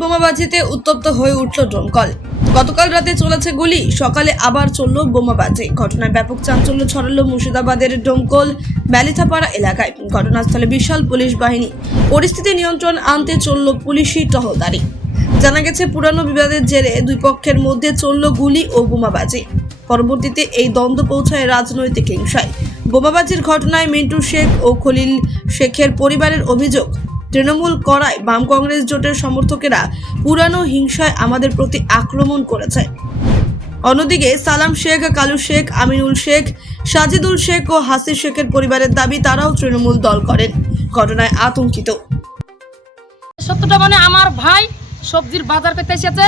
বোমাবাজিতে উত্তপ্ত হয়ে উঠল ডোমকল গতকাল রাতে চলেছে গুলি, সকালে আবার চলল বোমাবাজি। ঘটনায় ব্যাপক চাঞ্চল্য ছড়ালো মুর্শিদাবাদের ডোমকল ব্যালিথাপাড়া এলাকায়। ঘটনাস্থলে বিশাল পুলিশ বাহিনী। পরিস্থিতি নিয়ন্ত্রণ আনতে চলল পুলিশি টহলদারি। জানা গেছে, পুরানো বিবাদের জেরে দুই পক্ষের মধ্যে চলল গুলি ও বোমাবাজি। পরবর্তীতে এই দ্বন্দ্ব পৌঁছায় রাজনৈতিক হিংসায়। বোমাবাজির ঘটনায় মিন্টু শেখ ও খলিল শেখের পরিবারের অভিযোগ তৃণমূল করায় বাম কংগ্রেস জোটের সমর্থকেরা পুরানো হিংসায় আমাদের প্রতি আক্রমণ করেছে। অন্যদিকে সালাম শেখ, কালু শেখ, আমিনুল শেখ, সাজিদুল শেখ ও হাসির শেখের পরিবারের দাবি তারাও তৃণমূল দল করেন। ঘটনায় আতঙ্কিত। সত্যটা মানে আমার ভাই সবজির বাজার করতে এসেছে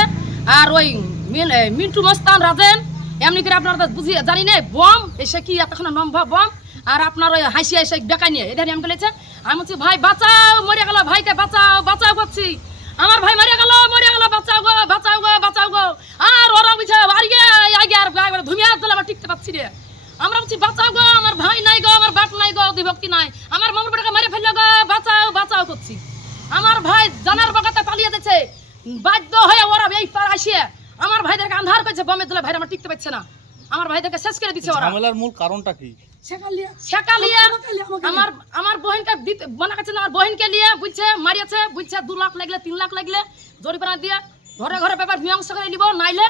আর ওই মিন- মিন্টু মস্তান রাজেন, এমনি করে আপনার তো বুঝি জানি না, বম, এসে কি এতক্ষণ নম্বা বম? আর আপনার ওই হাসি এসে বেকাই নিয়ে এদের আমি বলেছে, আমি বলছি, ভাই, বাঁচাও, মরে গেল, ভাইকে বাঁচাও বাঁচাও করছি আমার ভাই মরে গেল মরে গেল, বাঁচাও গো বাঁচাও গো বাঁচাও গো। আর ওরা বুঝে আগে আগে আর ধুমিয়া দিলে আমার টিকতে পারছি রে। আমরা বলছি, বাঁচাও গো, আমার ভাই নাই গো, আমার বাপ নাই গো দুই নাই। আমার মামুর বেটাকে মেরে ফেলল গো, বাঁচাও বাঁচাও করছি। আমার ভাই জানার বাগাতে পালিয়ে যাচ্ছে। বাধ্য হয়ে ওরা এই পার আসিয়ে আমার ভাইদেরকে আন্ধার করেছে, বমে দিলে ভাই আমার টিকতে পারছে না। আমার ভাইদেরকে শেষ করে দিচ্ছে ওরা। ঝামেলার মূল কারণটা কি? আমার আমার বহিনকে মনে করছে আমার বহিনকে নিয়ে বুঝছে মারিয়েছে বুঝছে দু লাখ লাগলে তিন লাখ লাগলে জরিমানা দিয়ে ঘরে ঘরে ব্যাপার মীমাংসা করে নিব নাইলে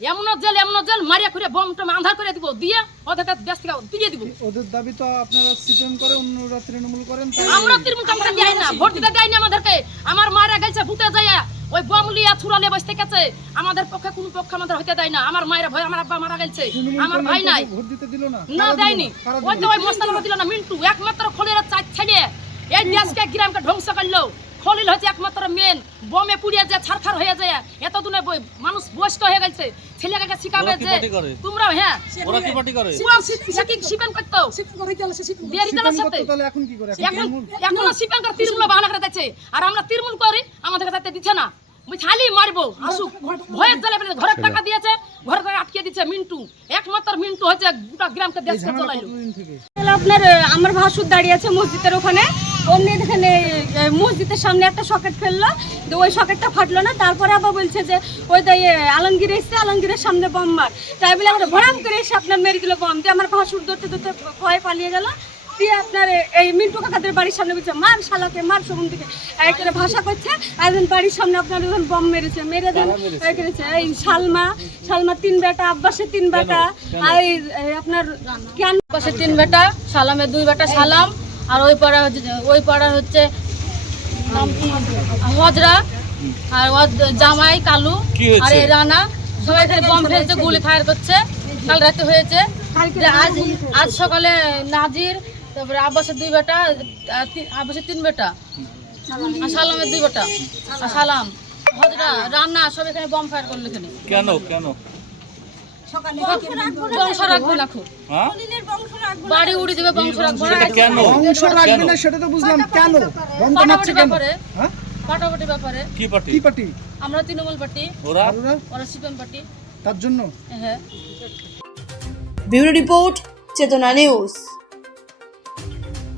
এমন জেল এমন জেল মারিয়া করে বম টম আন্ধার করে দিব দিয়ে ওদেরকে দেশ থেকে দিয়ে দিব। ওদের দাবি তো আপনারা সিপিএম করে অন্যরা তৃণমূল করেন আমরা তৃণমূল কামটা দেয় না ভোট দিতে দেয়নি আমাদেরকে। আমার মারা গেছে ভূতে যায় ওই বম লিয়া ছুরা নিয়ে বসতে গেছে। আমাদের পক্ষে কোন পক্ষ আমাদের হইতে দেয় না। আমার মায়ের ভয় আমার আব্বা মারা গেছে। আমার ভাই নাই। ভোট দিতে দিল না। না দেয়নি। ওই? তো ওই মোস্তানা দিল না মিন্টু। একমাত্র খলির চার ছেলে এই দেশকে গ্রামকে ধ্বংস করল। খলিল হচ্ছে একমাত্র মেন বমে পুড়িয়ে যায় ছারখার হয়ে যায় এত দিনে মানুষ বয়স্ক হয়ে গেছে। ছেলেকে শিখাবে ওরা কি যে পার্টি করে? তোমরা হ্যাঁ। ওরা কি পার্টি করে? শিপেন করতো। দিয়ে দিতে না সাথে তাহলে এখন কি করে? এখন এখন তৃণমূল? এখনও শিপেঙ্কর তিরমুল বাহানা করে দিচ্ছে। আর আমরা তিরমুল করি আমাদের কাছে দিচ্ছে না। মুই খালি মারবো আসুক। ভয়ের জ্বালা পেলে ঘরের টাকা দিয়েছে ঘরে ঘরে আটকে দিচ্ছে মিন্টু। একমাত্র মিন্টু হচ্ছে গোটা গ্রামকে দেশকে চলাইলো। তাহলে আপনার আমার ভাসুর দাঁড়িয়ে আছে মসজিদের ওখানে। অমনি আহ, মসজিদের সামনে একটা সকেট ফেলল তো ওই সকেটটা ফাটলো না। তারপরে আবার বলছে যে ওই তাই আলমগীর এসছে আলমগীরের সামনে বম মার। তাই বলে আমরা ভরাম করে এসে আপনার মেরে দিল বম। দিয়ে আমার ভাসুর ধরতে ধরতে ভয়ে পালিয়ে গেল। দিয়ে আপনার এই মিন্টু কাকাদের বাড়ির সামনে বলছে মার শালাকে মার শোভন দিকে। এখানে ভাষা করছে। একজন বাড়ির সামনে আপনার ওখানে বম মেরেছে মেরে দেন করেছে এই শালমা শালমা তিন বেটা আব্বাসের তিন বেটা আর আপনার কেন? পাশে তিন বেটা সালামের দুই বেটা সালাম। আর ওই পাড়া হচ্ছে ওই পাড়া হচ্ছে নাম হজরা আর জামাই কালু আর এই রানা সবাই এখানে বম ফেলছে গুলি ফায়ার করছে। কাল রাতে হয়েছে। আজ আজ সকালে নাজির তারপরে আব্বাসের দুই বেটা আব্বাসের তিন বেটা আর সালামের দুই বেটা আর সালাম। হজরা রান্না সব এখানে বম ফায়ার করল এখানে। কেন কেন? বংশ রাখব না খুব হ্যাঁ? বাড়ি উড়ে দেবে বংশ রাখব না। কেন? বংশ রাখবে না। সেটা তো বুঝলাম। কেন? বন্ধ মারছে কেন? ব্যাপারে। হ্যাঁ? পাটাপাটি ব্যাপারে। কি পার্টি? কি পার্টি? আমরা তৃণমূল পার্টি। ওরা? ওরা সিপিএম পার্টি। তার জন্য? হ্যাঁ। Bureau report Chetana news.